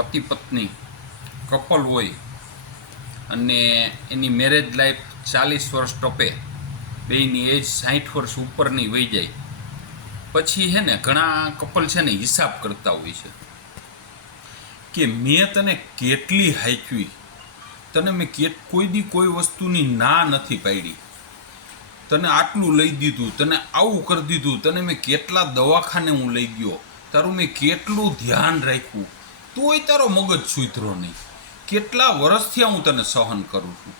પતિ પત્ની કપલ હોય અને એની મેરેજ લાઈફ ચાલીસ વર્ષ ટપે બેની એજ સાઠ વર્ષ ઉપરની વહી જાય. પછી હે ને ઘણા કપલ છે ને હિસાબ કરતા હોય છે કે મેં તને કેટલી હાંકવી તને મેં કે, કોઈ દી કોઈ વસ્તુની ના નથી પાડી. તને આટલું લઈ દીધું, તને આવું કરી દીધું, તને મેં કેટલા દવાખાને હું લઈ ગયો, તારું મેં કેટલું ધ્યાન રાખ્યું? તોય તારો મગજ સુધરો નહીં. કેટલા વર્ષથી હું તને સહન કરું છું?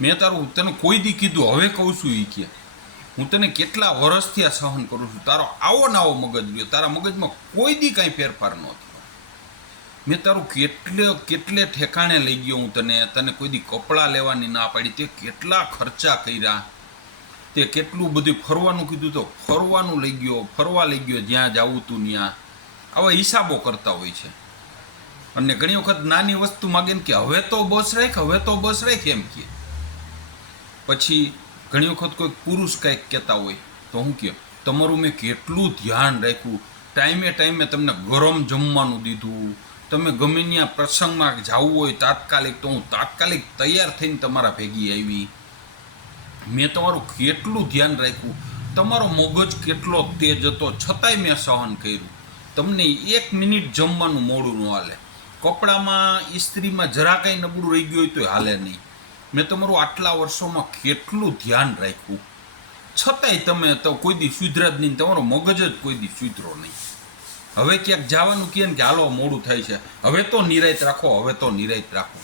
મેં તારું તને કોઈ દી કીધું, હવે કહું છું એ કે, હું તને કેટલા વર્ષથી આ સહન કરું છું? તારો આવો નાવો મગજ ગયો તારા મગજમાં કોઈ દી કાંઈ ફેરફાર ન થયો. મેં તારું કેટલે કેટલે ઠેકાણે લઈ ગયો હું તને. તને કોઈ દી કપડાં લેવાની ના પાડી. તે કેટલા ખર્ચા કર્યા? તે કેટલું બધું ફરવાનું કીધું તો ફરવાનું લઈ ગયો, ફરવા લઈ ગયો, જ્યાં જવું તું ત્યાં. આવા હિસાબો કરતા હોય છે. અને ઘણી વખત નાની વસ્તુ માગીને કે, હવે તો બસ રાખ, હવે તો બસ રાખ, એમ કે. પછી ઘણી વખત કોઈ પુરુષ કંઈક કહેતા હોય, તો હું કહે તમારું મેં કેટલું ધ્યાન રાખ્યું. ટાઈમે ટાઈમે તમને ગરમ જમવાનું દીધું. તમે ગમે ત્યાં પ્રસંગમાં જવું હોય તાત્કાલિક, તો હું તાત્કાલિક તૈયાર થઈને તમારા ભેગી આવી. મેં તમારું કેટલું ધ્યાન રાખ્યું. તમારો મગજ કેટલો તેજ હતો, છતાંય મેં સહન કર્યું. તમને એક મિનિટ જમવાનું મોડું ન હાલે. કપડામાં ઇસ્ત્રીમાં જરા કાંઈ નબળું રહી ગયું હોય તો હાલે નહીં. મેં તમારું આટલા વર્ષોમાં કેટલું ધ્યાન રાખ્યું. છતાંય તમે તો કોઈ દી સુધરા જ નહીં તમારો મગજ જ કોઈ દી સુધરો નહીં. હવે ક્યાંક જવાનું કહે ને કે હાલો મોડું થાય છે. હવે તો નિરાયત રાખો, હવે તો નિરાયત રાખો.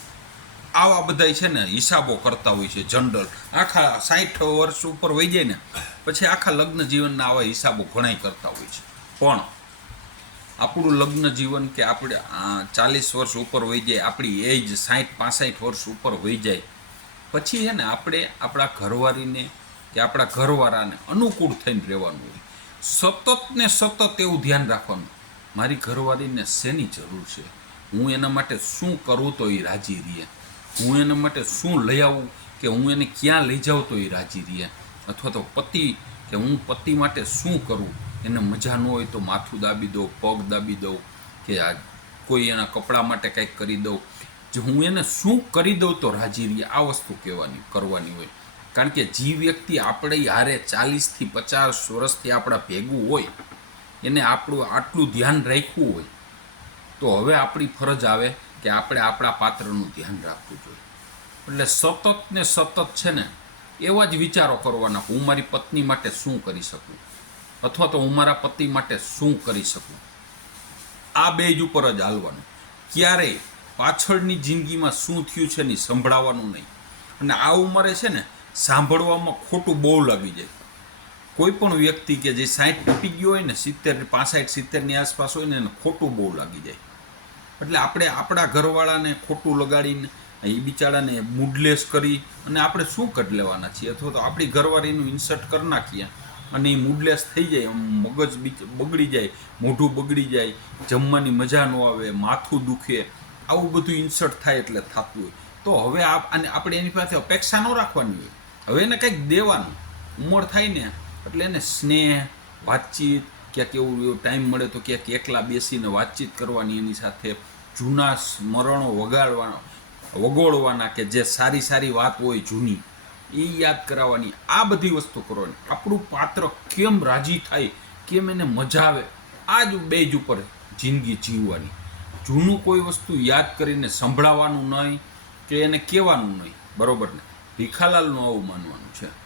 આવા બધા છે ને હિસાબો કરતા હોય છે જનરલ. આખા સાઠ વર્ષ ઉપર વહી જાય ને, પછી આખા લગ્ન જીવનના આવા હિસાબો ઘણાય કરતા હોય છે. પણ આપણું લગ્ન જીવન કે આપણે ચાલીસ વર્ષ ઉપર હોઈ જાય, આપણી એજ સાઠ પાસઠ વર્ષ ઉપર હોઈ જાય. પછી છે ને આપણે આપણા ઘરવાળીને કે આપણા ઘરવાળાને અનુકૂળ થઈને રહેવાનું હોય. સતત ને સતત એવું ધ્યાન રાખવાનું. મારી ઘરવાળીને શેની જરૂર છે? હું એના માટે શું કરું તો એ રાજી રહે હું એના માટે શું લઈ આવું કે હું એને ક્યાં લઈ જાઉં તો એ રાજી રહે અથવા તો પતિ કે હું પતિ માટે શું કરું? એને મજા ન હોય તો માથું દાબી દઉં, પગ દાબી દઉં કે આ કોઈ એના કપડાં માટે કંઈક કરી દઉં. જે હું એને શું કરી દઉં તો રાજી રહે આ વસ્તુ કહેવાની, કરવાની હોય. કારણ કે જે વ્યક્તિ આપણે હારે ચાલીસથી પચાસ વર્ષથી આપણા ભેગું હોય, એને આપણું આટલું ધ્યાન રાખવું હોય, તો હવે આપણી ફરજ આવે કે આપણે આપણા પાત્રનું ધ્યાન રાખવું જોઈએ. એટલે સતત ને સતત છે ને એવા જ વિચારો કરવાના. હું મારી પત્ની માટે શું કરી શકું? અથવા તો હું મારા પતિ માટે શું કરી શકું? આ બેજ ઉપર જ હાલવાનું. ક્યારેય પાછળની જિંદગીમાં શું થયું છે ને સંભળાવવાનું નહીં. અને આ ઉંમરે છે ને, સાંભળવામાં ખોટું બહુ લાગી જાય. કોઈ પણ વ્યક્તિ કે જે સાઠ ટૂટી ગયો હોય ને, સિત્તેર, પાસઠ, સિત્તેરની આસપાસ હોય ને, એને ખોટું બહુ લાગી જાય. એટલે આપણે આપણા ઘરવાળાને ખોટું લગાડીને, એ બિચારાને મૂડલેસ કરી અને આપણે શું કરી લેવાના છીએ? અથવા તો આપણી ઘરવાળીનું ઇન્સર્ટ કરી નાખીએ. અને એ મૂડલેસ થઈ જાય મગજ બગડી જાય, મોઢું બગડી જાય, જમવાની મજા ન આવે, માથું દુખે, આવું બધું ઇન્સર્ટ થાય એટલે થતું હોય. તો હવે અને આપણે એની પાસે અપેક્ષા ન રાખવાની હોય. હવે એને કંઈક દેવાનું. ઉંમર થાય ને, એટલે એને સ્નેહ, વાતચીત, ક્યાંક એવું ટાઈમ મળે તો ક્યાંક એકલા બેસીને વાતચીત કરવાની એની સાથે, જૂના સ્મરણો વગાડવાના, વગોળવાના કે જે સારી સારી વાત હોય જૂની. એ યાદ કરાવવાની. આ બધી વસ્તુ કરવાની. આપણું પાત્ર કેમ રાજી થાય, કેમ એને મજા આવે, આ જ બેજ ઉપર જિંદગી જીવવાની. જૂનું કોઈ વસ્તુ યાદ કરીને સંભળાવવાનું નહીં કે એને કહેવાનું નહીં. બરોબર ને? ભીખાલાલનું આવું માનવાનું છે.